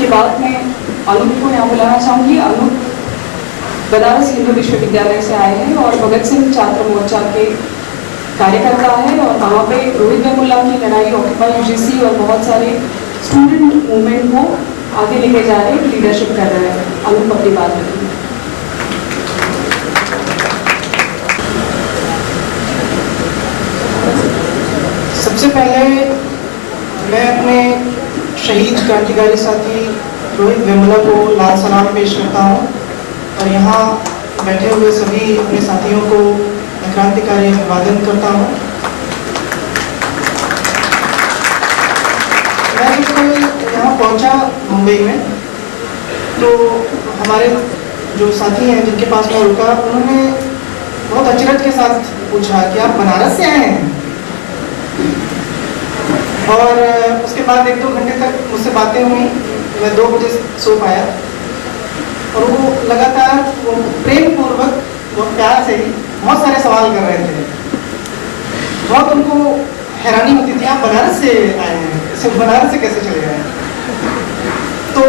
उसके बाद मैं अनूप को यहाँ बुलाना चाहूँगी। अनूप बनारस हिंदू विश्वविद्यालय से आए हैं और भगत सिंह छात्र मोर्चा के कार्यकर्ता है और वहाँ पे रोहित वेमुला की लड़ाई, ऑक्यूपाई यूजीसी और बहुत सारे स्टूडेंट मूवमेंट को आगे लेके जा रहे हैं, लीडरशिप कर रहे हैं। अनूप अपनी बात रखेंगे। सबसे पहले मैं अपने शहीद क्रांतिकारी साथी रोहित वेमुला को लाल सलाम पेश करता हूँ और यहाँ बैठे हुए सभी अपने साथियों को क्रांतिकारी अभिवादन करता हूँ। मैं जब यहाँ पहुँचा मुंबई में तो हमारे जो साथी हैं जिनके पास मैं रुका, उन्होंने बहुत अचरज के साथ पूछा कि आप बनारस से आए हैं। और उसके बाद 1-2 घंटे तक मुझसे बातें हुई। मैं 2 बजे सो पाया और वो लगातार वो प्रेम पूर्वक, बहुत प्यार से ही बहुत सारे सवाल कर रहे थे। बहुत उनको हैरानी होती थी, आप बनारस से आए हैं, सिर्फ बनारस से कैसे चले गए? तो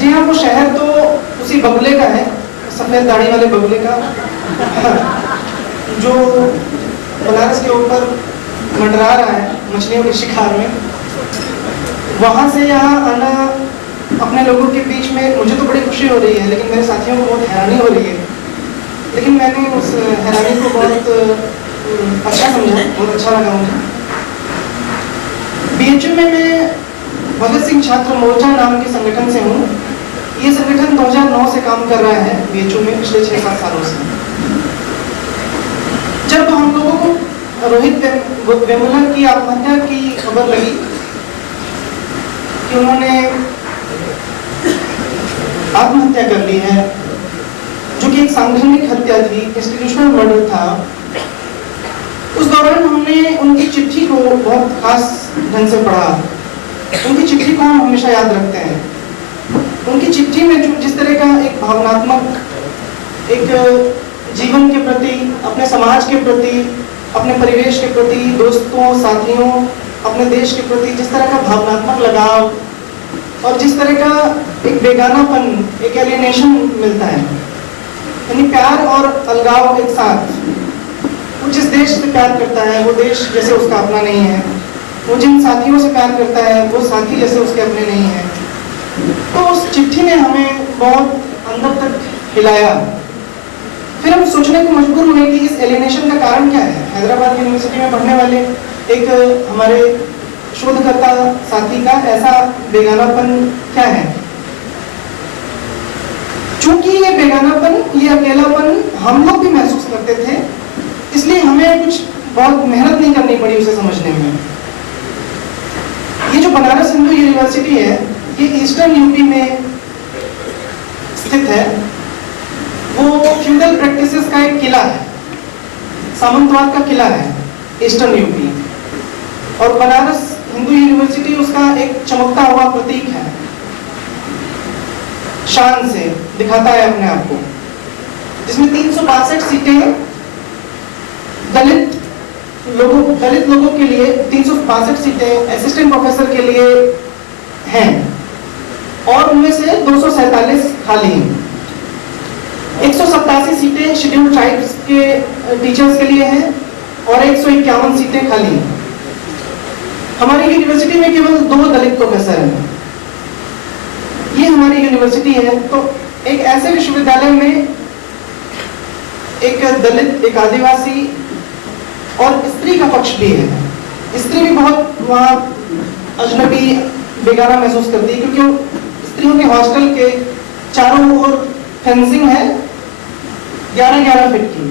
जी हाँ, वो शहर तो उसी बगुले का है, सफ़ेद दाढ़ी वाले बगुले का जो बनारस के ऊपर मंडरा रहा है मछलियों के शिकार में। वहाँ से यहाँ आना अपने लोगों के बीच में मुझे तो बड़ी खुशी हो रही है, लेकिन मेरे साथियों को बहुत हैरानी हो रही है। लेकिन मैंने उस हैरानी को बहुत अच्छा समझा, बहुत अच्छा लगा मुझे। बीएचयू में मैं भगत सिंह छात्र मोर्चा नाम के संगठन से हूँ। ये संगठन 2009 से काम कर रहा है बीएचयू में, पिछले 6-7 सालों से। जब हम लोगों को रोहित वेमुला की आत्महत्या की खबर लगी कि उन्होंने आत्महत्या कर ली है, जो कि एक सांगठनिक हत्या थी, इंस्टीट्यूशनल मर्डर था, उस दौरान हमने उनकी चिट्ठी को बहुत खास ढंग से पढ़ा। उनकी चिट्ठी को हम हमेशा याद रखते हैं। उनकी चिट्ठी में जिस तरह का एक भावनात्मक, एक जीवन के प्रति, अपने समाज के प्रति, अपने परिवेश के प्रति, दोस्तों, साथियों, अपने देश के प्रति जिस तरह का भावनात्मक लगाव और जिस तरह का एक बेगानापन, एक एलियनेशन मिलता है, यानी प्यार और अलगाव एक साथ। वो जिस देश से प्यार करता है वो देश जैसे उसका अपना नहीं है, वो जिन साथियों से प्यार करता है वो साथी जैसे उसके अपने नहीं है। तो उस चिट्ठी ने हमें बहुत अंदर तक हिलाया। फिर हम सोचने को मजबूर हुए कि इस एलियनेशन का कारण क्या है। हैदराबाद यूनिवर्सिटी में पढ़ने वाले एक हमारे शोधकर्ता साथी का ऐसा बेगानापन क्या है? चूंकि ये बेगानापन, ये अकेलापन हम लोग भी महसूस करते थे, इसलिए हमें कुछ बहुत मेहनत नहीं करनी पड़ी उसे समझने में। ये जो बनारस हिंदू यूनिवर्सिटी है, ये ईस्टर्न यूपी में स्थित है। वो फ्यूडल प्रैक्टिसेस का एक किला है, सामंतवाद का किला है ईस्टर्न यूपी। और बनारस हिंदू यूनिवर्सिटी उसका एक चमकता हुआ प्रतीक है, शान से दिखाता है अपने आप को, जिसमें 362 सीटें दलित लोगों के लिए, 362 सीटें असिस्टेंट प्रोफेसर के लिए हैं और उनमें से 247 खाली हैं। 187 सीटें शेड्यूल्ड ट्राइब्स के टीचर्स के लिए हैं और 151 सीटें खाली हैं। हमारी यूनिवर्सिटी में केवल 2 दलित प्रोफेसर हैं। ये हमारी यूनिवर्सिटी है। तो एक ऐसे विश्वविद्यालय में एक दलित, एक आदिवासी और स्त्री का पक्ष भी है। स्त्री भी बहुत वहाँ अजनबी, बेगाना महसूस करती है, क्योंकि स्त्रियों के हॉस्टल के चारों ओर फेंसिंग है 11-11 फीट की।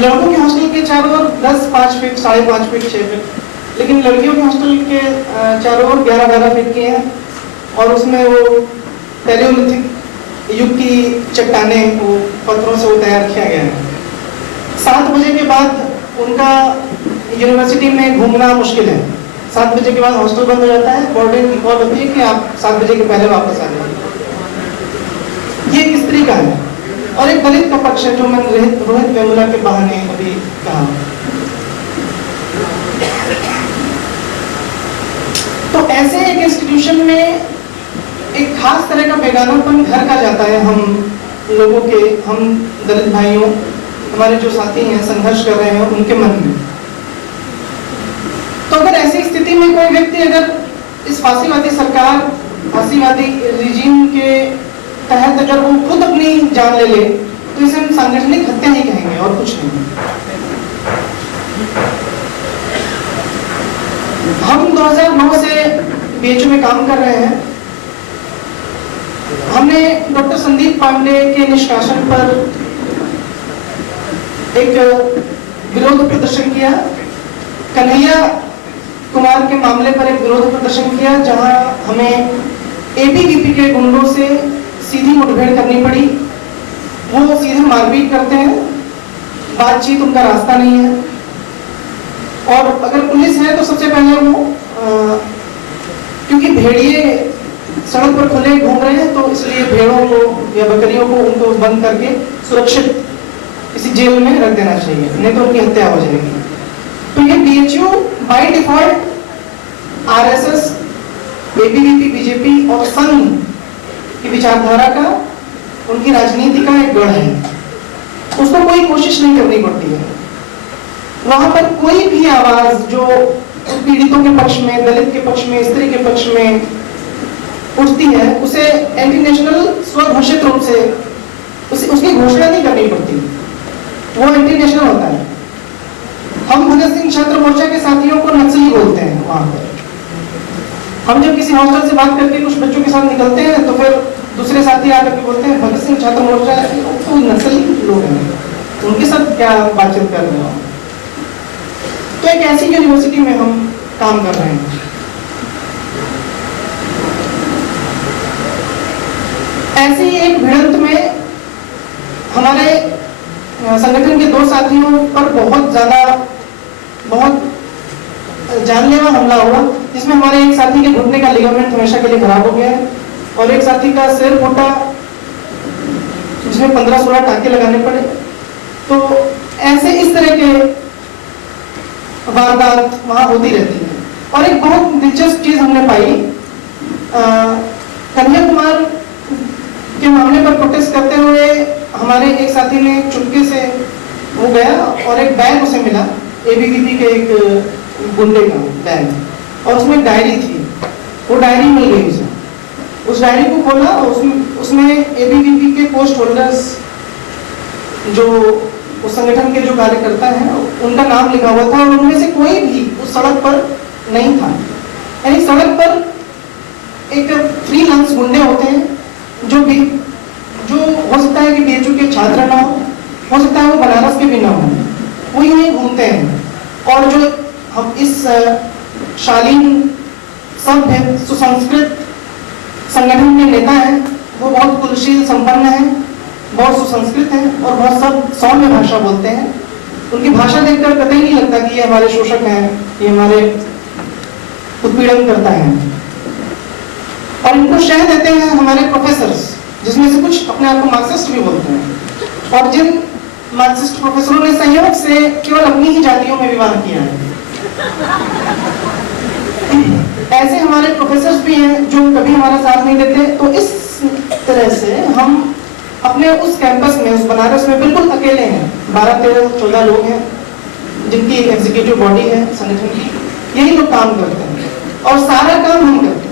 लड़कों के हॉस्टल के चारों ओर 10, 5 फीट, 5.5 फीट, 6 फीट, लेकिन लड़कियों के हॉस्टल के चारों ओर 11-11 फीट की हैं। और उसमें वो पैलियोलिथिक युग की चट्टानें, वो पत्थरों से वो तैयार किया गया है। 7 बजे के बाद उनका यूनिवर्सिटी में घूमना मुश्किल है। 7 बजे के बाद हॉस्टल बंद हो जाता है, वार्डन की कॉल होती है कि आप 7 बजे के पहले वापस आ जाइए। ये एक स्त्री का है। और एक दलित का पक्ष है, जो मैंने रोहित वेमुला के बहाने अभी कहा। तो ऐसे एक इंस्टीट्यूशन में एक खास तरह का बेगानापन घर का जाता है हम लोगों के, हम दलित भाइयों, हमारे जो साथी हैं संघर्ष कर रहे हैं उनके मन में। तो अगर ऐसी स्थिति में कोई व्यक्ति अगर इस फांसीवादी सरकार, फांसीवादी रिजीम के तहत अगर वो खुद अपनी जान ले ले तो इसे हम सांगठनिक हत्या ही कहेंगे और कुछ नहीं। हम 2009 से बीएचयू में काम कर रहे हैं। हमने डॉक्टर संदीप पांडे के निष्कासन पर एक विरोध प्रदर्शन किया, कन्हैया कुमार के मामले पर एक विरोध प्रदर्शन किया, जहां हमें एबीवीपी के गुंडों से सीधी मुठभेड़ करनी पड़ी। वो सीधे मारपीट करते हैं, बातचीत उनका रास्ता नहीं है। और अगर पुलिस है तो सबसे पहले वो क्योंकि भेड़िए सड़क पर खुले घूम रहे हैं तो इसलिए भेड़ों को या बकरियों को उनको बंद करके सुरक्षित किसी जेल में रख देना चाहिए, नहीं तो उनकी हत्या हो जाएगी। तो ये BHU by default RSS, ABVP, BJP और संघ की विचारधारा का, उनकी राजनीति का एक गढ़ है। उसको कोई कोशिश नहीं करनी पड़ती है। वहां पर कोई भी आवाज जो पीड़ितों के पक्ष में, दलित के पक्ष में, स्त्री के पक्ष में उठती है, उसे एंटी नेशनल स्वघोषित रूप से उसकी घोषणा नहीं करनी पड़ती, वो एंटी नेशनल होता है। हम भगत सिंह छात्र मोर्चा के साथियों को नक्सली बोलते हैं। वहां पर हम जब किसी हॉस्टल से बात करके कुछ बच्चों के साथ निकलते हैं तो फिर दूसरे साथी आकर के बोलते हैं भगत सिंह छात्र मोर्चा तो नक्सली लोग हैं, उनके साथ क्या बातचीत कर रहे हो। तो एक ऐसी यूनिवर्सिटी में हम काम कर रहे हैं। ऐसी एक भिड़ंत में हमारे संगठन के 2 साथियों पर बहुत जानलेवा हमला हुआ, जिसमें हमारे एक साथी के घुटने का लिगामेंट हमेशा के लिए खराब हो गया है और एक साथी का सिर फूटा, जिसमें 15-16 टाँके लगाने पड़े। तो ऐसे इस तरह के वारदात वहां होती रहती है। और एक बहुत दिलचस्प चीज हमने पाई, कन्हैया कुमार के मामले पर प्रोटेस्ट करते हुए हमारे एक साथी ने चुपके से वो गया और एक बैग उसे मिला, एबीवीपी के एक गुंडे का बैग, और उसमें डायरी थी। वो डायरी मिल गई उसे। उस डायरी को खोला और उसमें एबीवीपी के पोस्ट होल्डर्स, जो उस संगठन के जो कार्यकर्ता हैं, उनका नाम लिखा हुआ था और उनमें से कोई भी उस सड़क पर नहीं था। यानी सड़क पर एक फ्रीलांस गुंडे होते हैं जो हो सकता है कि बीएचयू के छात्र ना हो सकता है वो बनारस के भी ना हो, वो यूं ही घूमते हैं। और जो हम इस शालीन, सभ्य, सुसंस्कृत संगठन के नेता हैं, वो बहुत कुलशील, संपन्न हैं, बहुत सुसंस्कृत हैं और बहुत सब सौम्य भाषा बोलते हैं। उनकी भाषा देखकर कतई नहीं लगता कि ये हमारे शोषक हैं, ये हमारे उत्पीड़न करता है। और इनको शह देते हैं हमारे प्रोफेसर्स, जिसमें से कुछ अपने आप को मार्क्सिस्ट भी बोलते हैं। और जिन मार्क्सिस्ट प्रोफेसरों ने संयोग से केवल अपनी ही जातियों में विवाह किया है, ऐसे हमारे प्रोफेसर्स भी हैं जो कभी हमारा साथ नहीं देते। तो इस तरह से हम अपने उस कैंपस में, उस बनारस में बिल्कुल अकेले हैं। 12, 13, 14 लोग हैं जिनकी एग्जीक्यूटिव बॉडी है संगठन की, यही लोग काम करते हैं और सारा काम हम करते हैं।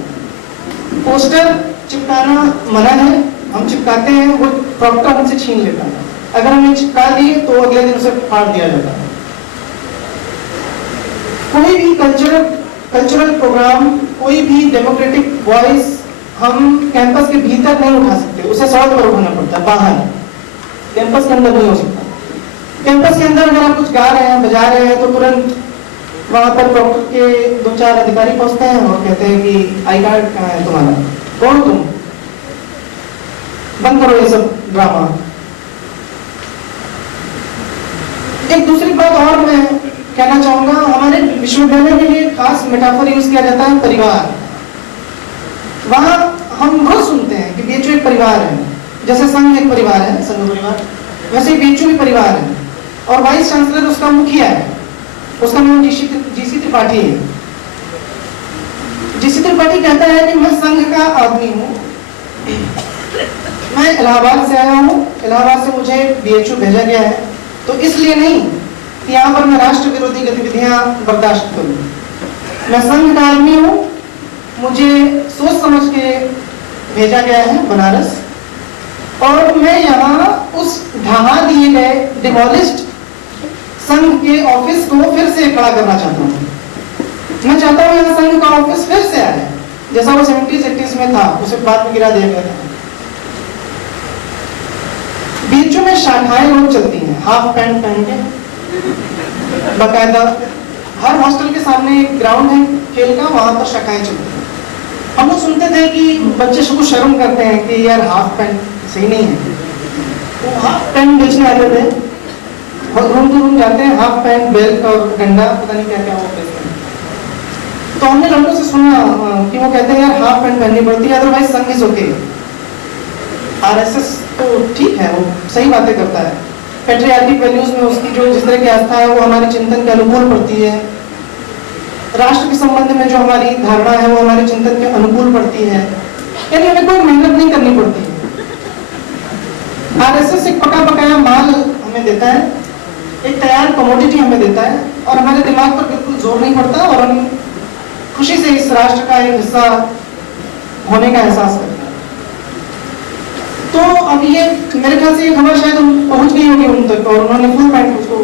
पोस्टर चिपकाना मना है, हम चिपकाते हैं, वो प्रॉक्टर हमसे छीन लेता है। अगर हमें चिपका दिए तो अगले दिन उसे फाड़ दिया जाता है। कोई भी कल्चरल प्रोग्राम, कोई भी डेमोक्रेटिक वॉइस हम कैंपस के भीतर नहीं उठा सकते, उसे सड़क पर उठाना पड़ता है, बाहर। कैंपस के अंदर नहीं हो सकता। कैंपस के अंदर अगर आप कुछ गा रहे हैं, बजा रहे हैं, तो तुरंत वहां पर प्रॉक्टर के 2-4 अधिकारी पहुंचते हैं और कहते हैं कि आई कार्ड कहाँ है तुम्हारा, कौन तुम, बंद करो ये सब ड्रामा। एक दूसरी बात और मैं कहना चाहूंगा, हमारे विश्वविद्यालय के लिए खास मेटाफर यूज किया जाता है, परिवार। वहां हम रोज सुनते हैं कि बीएचयू एक परिवार है, जैसे संघ एक परिवार है, संघ परिवार, वैसे बीएचयू भी परिवार है। और वाइस चांसलर उसका मुखिया है, उसका नाम जीसी त्रिपाठी है। जीसी त्रिपाठी कहता है कि मैं संघ का आदमी हूँ, मैं इलाहाबाद से आया हूँ, इलाहाबाद से मुझे बीएचयू भेजा गया है, तो इसलिए नहीं कि यहाँ पर मैं राष्ट्र विरोधी गतिविधियां बर्दाश्त करूँ। मैं संघ का आदमी हूँ, मुझे सोच समझ के भेजा गया है बनारस, और मैं यहाँ उस ढहा दिए गए डिमोलिश्ड संघ के ऑफिस को फिर से खड़ा करना चाहता हूँ। मैं चाहता हूँ यहाँ संघ का ऑफिस फिर से आए, जैसा वो 70s 80s में था, उसे बाद में गिरा दिया गया था। बीच में शाखाएं रोज चलती हैं, हाफ पैंट पहन के, बाकायदा हर हॉस्टल के सामने एक ग्राउंड है खेल का, वहां पर शाखाएं चलती हैं। हम लोग सुनते थे कि बच्चे सबको शर्म करते हैं कि यार हाफ पैंट सही नहीं है, तो हाफ पैंट बेचने आते थे, रूम टू रूम जाते हैं, हाफ पैंट बेल्ट और डंडा, पता नहीं क्या क्या वो बेचते हैं। तो हमने लड़कों से सुना कि वो कहते हैं यार हाफ पैंट पहननी पड़ती है, अदरवाइज संघ इज ओके। आरएसएस तो ठीक है, वो सही बातें करता है, पैट्रियार्किक वैल्यूज में उसकी जो जिस तरह की आस्था है वो हमारे चिंतन के अनुकूल पड़ती है, राष्ट्र के संबंध में जो हमारी धारणा है वो हमारे चिंतन के अनुकूल पड़ती है, यानी हमें कोई मेहनत नहीं करनी पड़ती है। आरएसएस एक पका पकाया माल हमें देता है, एक तैयार कमोडिटी हमें देता है, और हमारे दिमाग पर बिल्कुल जोर नहीं पड़ता, और हम खुशी से इस राष्ट्र का एक हिस्सा होने का एहसास करते हैं। तो अब ये मेरे ख्याल से ये खबर शायद पहुंच गई होगी उन तक, और उन्होंने फुल पैंट उसको,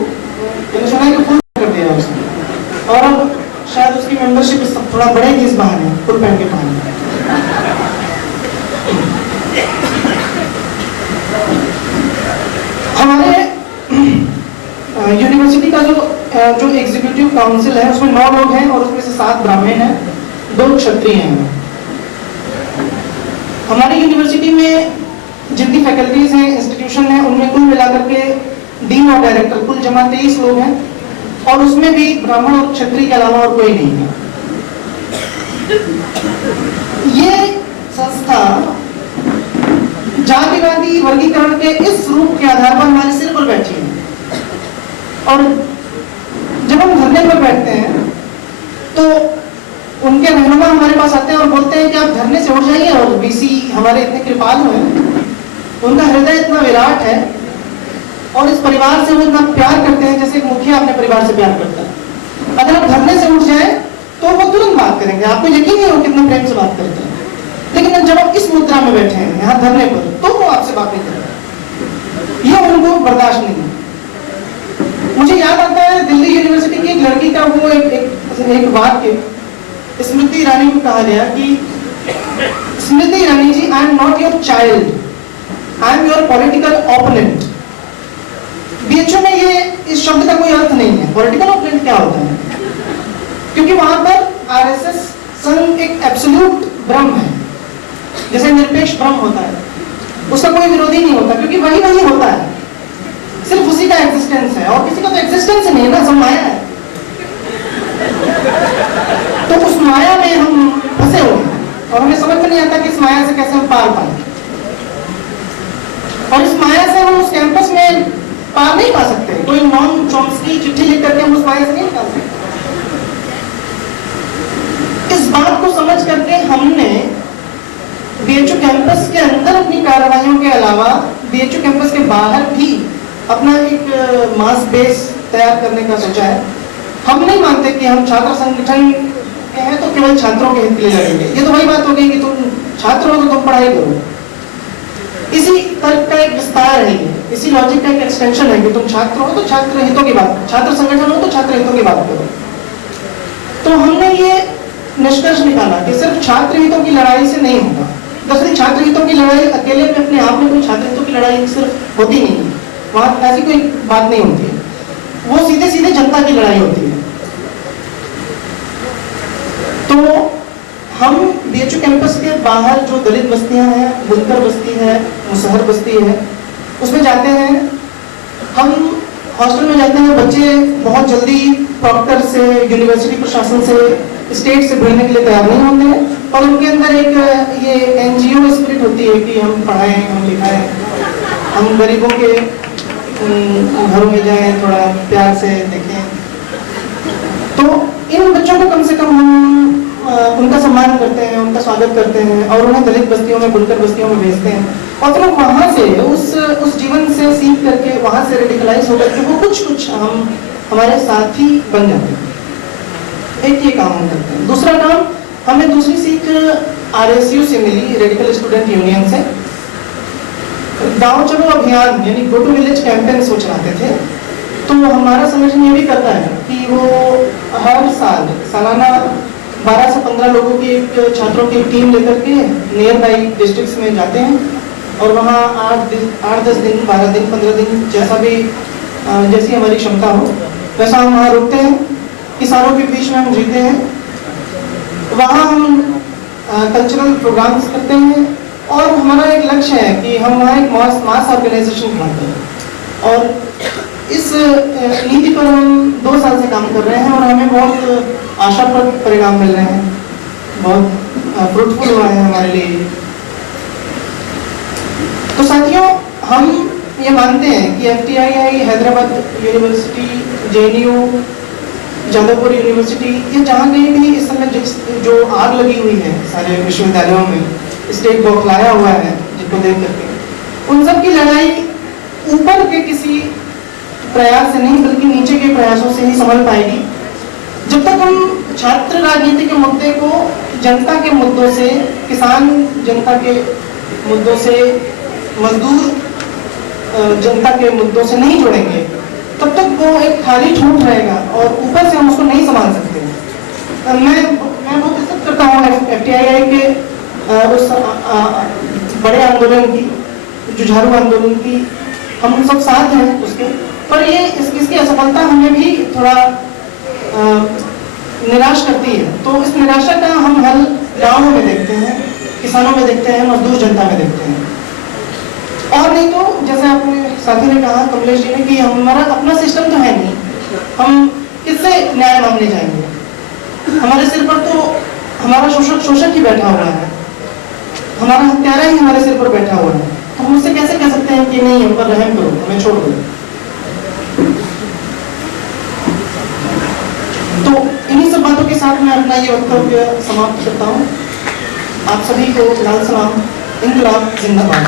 मैंने सुना है कि फुल पैंट कर दिया उसने, और अब शायद उसकी मेंबरशिप थोड़ा बढ़ेगी इस बहाने, फुल पैंट के बहाने। हमारे यूनिवर्सिटी का जो एग्जीक्यूटिव काउंसिल है उसमें 9 लोग हैं, और उसमें से 7 ब्राह्मण हैं, 2 क्षत्रिय हैं। हमारी यूनिवर्सिटी में जितनी फैकल्टीज हैं, इंस्टीट्यूशन है, उनमें कुल मिलाकर के डीन और डायरेक्टर कुल जमा 23 लोग हैं, और उसमें भी ब्राह्मण और क्षत्रिय के अलावा और कोई नहीं है। ये संस्था जातिवादी वर्गीकरण के इस रूप के आधार पर हमारे सिर पर बैठी है, और जब हम धरने पर बैठते हैं तो उनके रहनुमा हमारे पास आते हैं और बोलते हैं कि आप धरने से उठ जाइए, और बीसी हमारे इतने कृपालु हैं, उनका हृदय इतना विराट है, और इस परिवार से वो इतना प्यार करते हैं जैसे एक मुखिया अपने परिवार से प्यार करता है। अगर आप धरने से उठ जाए तो वो तुरंत बात करेंगे, आपको यकीन नहीं हो कितने प्रेम से बात करते हैं, लेकिन जब आप इस मुद्रा में बैठे हैं यहाँ धरने पर, तो वो आपसे बात नहीं करेंगे, ये उनको बर्दाश्त नहीं है। मुझे याद आता है दिल्ली यूनिवर्सिटी की एक लड़की का वो एक वाक्य, स्मृति ईरानी को कहा गया कि Smriti Irani ji, I am not your child, I am your political opponent. BHU में ये इस शब्द का कोई अर्थ नहीं है, पॉलिटिकल ओपोनेंट क्या होता है, क्योंकि वहां पर आरएसएस संघ एक एब्सोल्यूट ब्रह्म है, जैसे निरपेक्ष ब्रह्म होता है, उसका कोई विरोधी नहीं होता, क्योंकि वही वही होता है, सिर्फ उसी का एग्जिस्टेंस है, और किसी का तो एग्जिस्टेंस नहीं है ना, सब माया है। तो उस माया में हम फंसे हुए हैं, और हमें समझ में नहीं आता कि इस माया से कैसे हम पार पाए, और इस माया से हम उस कैंपस में पार नहीं पा सकते। कोई नॉन चॉम्स्की चिट्ठी लिख करके हम उस माया से नहीं निकाल सकते। इस बात को समझ करके हमने बीएचयू कैंपस के अंदर अपनी कार्रवाइयों के अलावा बीएचयू कैंपस के बाहर भी अपना एक मास बेस तैयार करने का सोचा है। हम नहीं मानते कि हम छात्र संगठन के हैं तो केवल छात्रों के हित के लिए लड़ेंगे, ये तो वही बात हो गई कि तुम छात्र हो तो तुम पढ़ाई करो। इसी तर्क का एक विस्तार है, इसी लॉजिक का एक एक्सटेंशन है कि तुम छात्र हो तो छात्र हितों की बात, छात्र संगठन हो तो छात्र हितों की बात करो। तो हमने ये निष्कर्ष निकाला कि सिर्फ छात्र हितों की लड़ाई से नहीं होगा। दरअसल छात्र हितों की लड़ाई अकेले में अपने आप में कोई छात्र हितों की लड़ाई सिर्फ होती नहीं है, वहां ऐसी कोई बात नहीं होती है, वो सीधे सीधे जनता की लड़ाई होती है। तो हम बीएचयू कैंपस के बाहर जो दलित बस्तियां हैं, बुनकर बस्ती है, मुसहर बस्ती है, उसमें जाते हैं। हम हॉस्टल में जाते हैं, बच्चे बहुत जल्दी प्रॉक्टर से, यूनिवर्सिटी प्रशासन से, स्टेट से भिड़ने के लिए तैयार नहीं होते हैं, और उनके अंदर एक ये एनजीओ स्पिरिट होती है कि हम पढ़ाएं, हम लिखाएं, हम गरीबों के घरों में जाएं, थोड़ा प्यार से देखें। तो इन बच्चों को कम से कम हम उनका सम्मान करते हैं, उनका स्वागत करते हैं और उन्हें दलित बस्तियों में, बुनकर बस्तियों में भेजते हैं और फिर वहाँ से उस जीवन से सीख करके, वहाँ से रेडिकलाइज होकर के वो कुछ हम हमारे साथी बन जाते हैं। एक ये काम हम करते हैं। दूसरा काम, हमें दूसरी सीख RSU से मिली, रेडिकल स्टूडेंट यूनियन से। गाँव चलो अभियान यानी गो टू विलेज कैंपेन वो चलाते थे। तो हमारा संगठन ये भी करता है कि वो हर सालाना 12 से 15 लोगों की छात्रों की टीम लेकर के नियर बाई डिस्ट्रिक्ट्स में जाते हैं और वहाँ 8-10 दिन, 12 दिन, 15 दिन जैसा भी जैसी हमारी क्षमता हो वैसा हम वहाँ रुकते हैं। किसानों के बीच में हम जीते हैं। वहाँ हम कल्चरल प्रोग्राम्स करते हैं और हमारा एक लक्ष्य है कि हम वहाँ एक मास ऑर्गेनाइजेशन बनाते हैं और इस नीति पर हम 2 साल से काम कर रहे हैं और हमें बहुत आशाप्रद परिणाम मिल रहे हैं, बहुत फ्रूटफुल हुआ है हमारे लिए। तो साथियों, हम ये मानते हैं कि FTII, Hyderabad university, JNU, Jadavpur university, ये जहाँ कहीं भी इस समय जो आग लगी हुई है सारे विश्वविद्यालयों में, स्टेट बौखलाया हुआ है जिनको देख करके, उन सब की लड़ाई ऊपर के किसी प्रयास से नहीं बल्कि नीचे के प्रयासों से ही संभल पाएगी। जब तक हम छात्र राजनीति के मुद्दे को जनता के मुद्दों से, किसान जनता के मुद्दों से, मजदूर जनता के मुद्दों से नहीं जोड़ेंगे, तब तक वो एक खाली ठूठ रहेगा और ऊपर से हम उसको नहीं संभाल सकते। मैं बहुत इज्जत करता हूँ FTII के उस बड़े आंदोलन की, जुझारू आंदोलन की, हम सब साथ हैं उसके, पर ये इसकी असफलता हमें भी थोड़ा निराश करती है। तो इस निराशा का हम हल गाँवों में देखते हैं, किसानों में देखते हैं, मजदूर जनता में देखते हैं। और नहीं तो जैसे आपने साथी ने कहा, कमलेश जी ने, कि हमारा अपना सिस्टम तो है नहीं, हम किससे न्याय मांगने जाएंगे? हमारे सिर पर तो हमारा शोषक ही बैठा हुआ है, हमारा हत्यारा ही हमारे सिर पर बैठा हुआ है। तो हम उससे कैसे कह सकते हैं कि नहीं, हम पर रहम करो, हमें छोड़ दो? तो इन्हीं सब बातों के साथ मैं अपना ये वक्तव्य समाप्त करता हूँ। आप सभी को लाल सलाम, इंकलाब जिंदाबाद।